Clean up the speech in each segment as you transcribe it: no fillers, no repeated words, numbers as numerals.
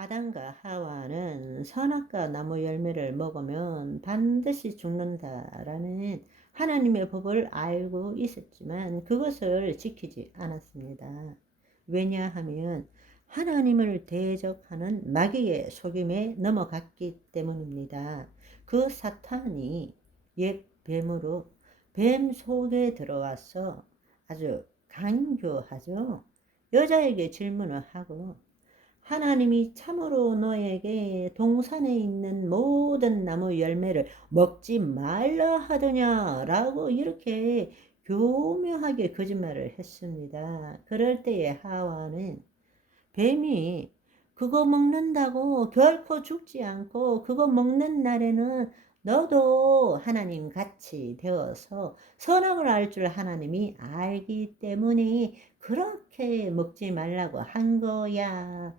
아담과 하와는 선악과 나무 열매를 먹으면 반드시 죽는다라는 하나님의 법을 알고 있었지만 그것을 지키지 않았습니다. 왜냐하면 하나님을 대적하는 마귀의 속임에 넘어갔기 때문입니다. 그 사탄이 옛 뱀으로 뱀 속에 들어와서 아주 간교하죠. 여자에게 질문을 하고 하나님이 참으로 너에게 동산에 있는 모든 나무 열매를 먹지 말라 하더냐라고 이렇게 교묘하게 거짓말을 했습니다. 그럴 때에 하와는 뱀이 그거 먹는다고 결코 죽지 않고 그거 먹는 날에는 너도 하나님 같이 되어서 선악을 알 줄 하나님이 알기 때문에 그렇게 먹지 말라고 한 거야.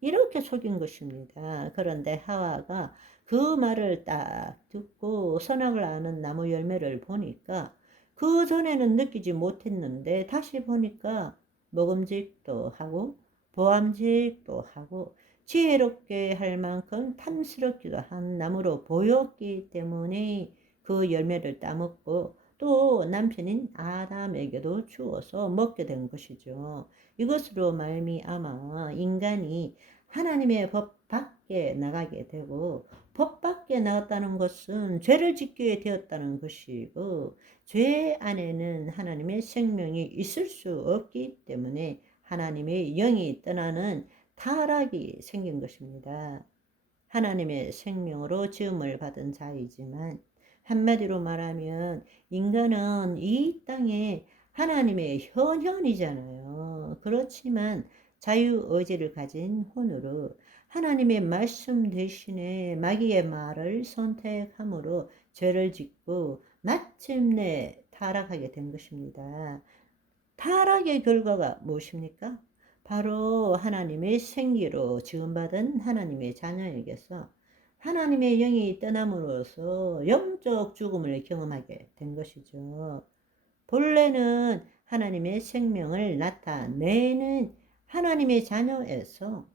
이렇게 속인 것입니다. 그런데 하와가 그 말을 딱 듣고 선악을 아는 나무 열매를 보니까 그 전에는 느끼지 못했는데 다시 보니까 먹음직도 하고 보암직도 하고 지혜롭게 할 만큼 탐스럽기도 한 나무로 보였기 때문에 그 열매를 따먹고 또 남편인 아담에게도 주어서 먹게 된 것이죠. 이것으로 말미암아 인간이 하나님의 법 밖에 나가게 되고 법 밖에 나갔다는 것은 죄를 짓게 되었다는 것이고 죄 안에는 하나님의 생명이 있을 수 없기 때문에 하나님의 영이 떠나는 타락이 생긴 것입니다. 하나님의 생명으로 지음을 받은 자이지만 한마디로 말하면 인간은 이 땅에 하나님의 현현이잖아요. 그렇지만 자유의지를 가진 혼으로 하나님의 말씀 대신에 마귀의 말을 선택함으로 죄를 짓고 마침내 타락하게 된 것입니다. 타락의 결과가 무엇입니까? 바로 하나님의 생기로 지음받은 하나님의 자녀에게서 하나님의 영이 떠남으로써 영적 죽음을 경험하게 된 것이죠. 본래는 하나님의 생명을 나타내는 하나님의 자녀에서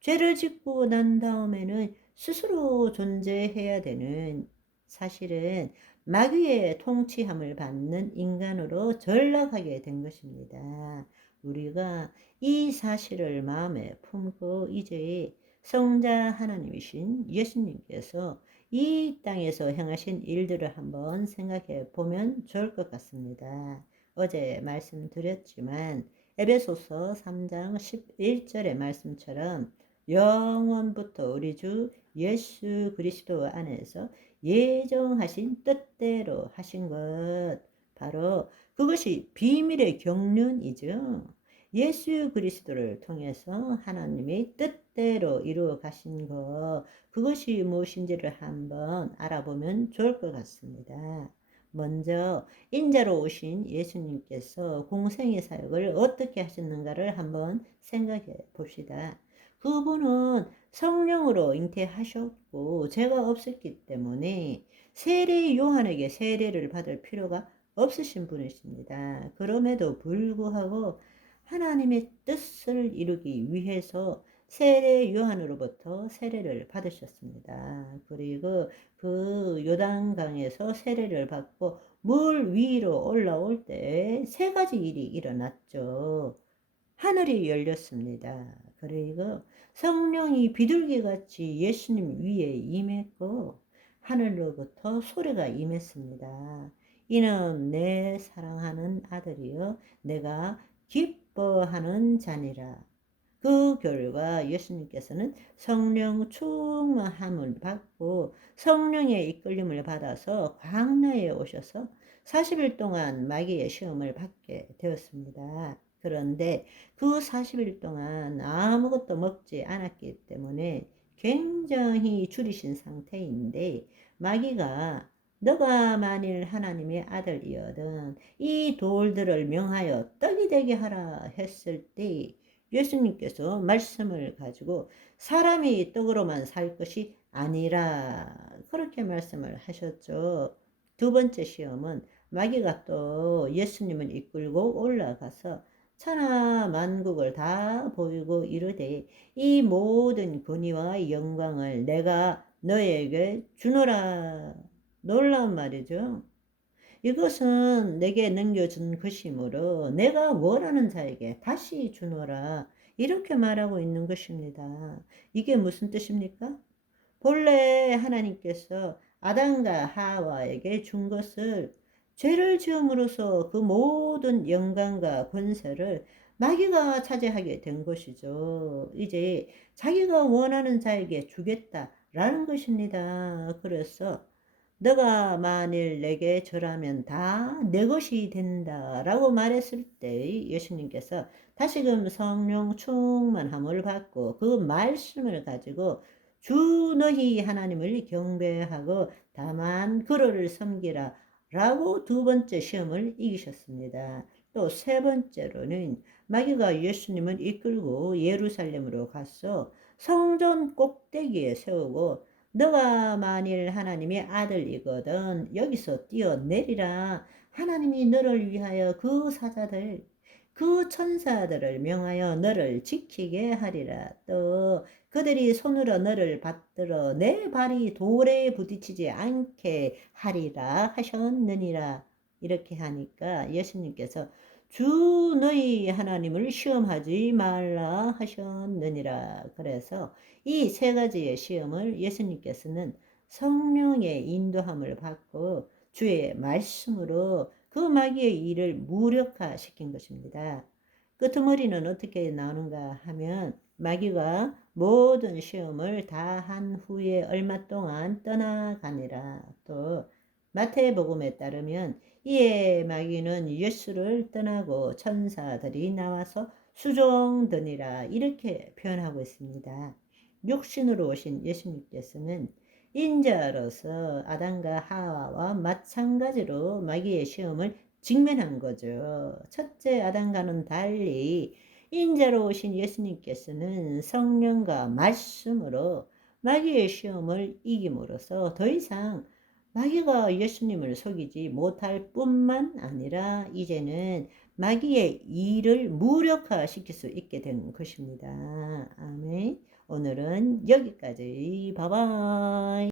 죄를 짓고 난 다음에는 스스로 존재해야 되는 사실은 마귀의 통치함을 받는 인간으로 전락하게 된 것입니다. 우리가 이 사실을 마음에 품고 이제 성자 하나님이신 예수님께서 이 땅에서 행하신 일들을 한번 생각해 보면 좋을 것 같습니다. 어제 말씀드렸지만 에베소서 3장 11절의 말씀처럼 영원부터 우리 주 예수 그리스도 안에서 예정하신 뜻대로 하신 것, 바로 그것이 비밀의 경륜이죠. 예수 그리스도를 통해서 하나님의 뜻대로 이루어 가신 것, 그것이 무엇인지를 한번 알아보면 좋을 것 같습니다. 먼저 인자로 오신 예수님께서 공생의 사역을 어떻게 하셨는가를 한번 생각해 봅시다. 그분은 성령으로 잉태하셨고 죄가 없었기 때문에 세례 요한에게 세례를 받을 필요가 없으신 분이십니다. 그럼에도 불구하고 하나님의 뜻을 이루기 위해서 세례 요한으로부터 세례를 받으셨습니다. 그리고 그 요단강에서 세례를 받고 물 위로 올라올 때 세 가지 일이 일어났죠. 하늘이 열렸습니다. 그리고 성령이 비둘기같이 예수님 위에 임했고 하늘로부터 소리가 임했습니다. 이는 내 사랑하는 아들이여 내가 기뻐하는 자니라. 그 결과 예수님께서는 성령 충만함을 받고 성령의 이끌림을 받아서 광야에 오셔서 40일 동안 마귀의 시험을 받게 되었습니다. 그런데 그 40일 동안 아무것도 먹지 않았기 때문에 굉장히 줄이신 상태인데 마귀가 너가 만일 하나님의 아들이거든 이 돌들을 명하여 떡이 되게 하라 했을 때 예수님께서 말씀을 가지고 사람이 떡으로만 살 것이 아니라 그렇게 말씀을 하셨죠. 두 번째 시험은 마귀가 또 예수님을 이끌고 올라가서 천하 만국을 다 보이고 이르되 이 모든 권위와 영광을 내가 너에게 주노라. 놀라운 말이죠. 이것은 내게 넘겨준 것이므로 내가 원하는 자에게 다시 주노라. 이렇게 말하고 있는 것입니다. 이게 무슨 뜻입니까? 본래 하나님께서 아담과 하와에게 준 것을 죄를 지음으로써 그 모든 영광과 권세를 마귀가 차지하게 된 것이죠. 이제 자기가 원하는 자에게 주겠다라는 것입니다. 그래서 너가 만일 내게 절하면 다 내 것이 된다라고 말했을 때 예수님께서 다시금 성령 충만함을 받고 그 말씀을 가지고 주 너희 하나님을 경배하고 다만 그를 섬기라 라고 두 번째 시험을 이기셨습니다. 또 세 번째로는 마귀가 예수님을 이끌고 예루살렘으로 가서 성전 꼭대기에 세우고 너가 만일 하나님의 아들이거든 여기서 뛰어내리라. 하나님이 너를 위하여 그 사자들 그 천사들을 명하여 너를 지키게 하리라. 또 그들이 손으로 너를 받들어 내 발이 돌에 부딪히지 않게 하리라 하셨느니라. 이렇게 하니까 예수님께서 주 너희 하나님을 시험하지 말라 하셨느니라. 그래서 이 세 가지의 시험을 예수님께서는 성령의 인도함을 받고 주의 말씀으로 그 마귀의 일을 무력화시킨 것입니다. 끄트머리는 어떻게 나오는가 하면 마귀가 모든 시험을 다 한 후에 얼마 동안 떠나가니라. 또 마태복음에 따르면 이에 마귀는 예수를 떠나고 천사들이 나와서 수종드니라 이렇게 표현하고 있습니다. 육신으로 오신 예수님께서는 인자로서 아담과 하와와 마찬가지로 마귀의 시험을 직면한 거죠. 첫째 아담과는 달리 인자로 오신 예수님께서는 성령과 말씀으로 마귀의 시험을 이김으로써 더 이상 마귀가 예수님을 속이지 못할 뿐만 아니라 이제는 마귀의 일을 무력화시킬 수 있게 된 것입니다. 아멘. 오늘은 여기까지. 바이바이.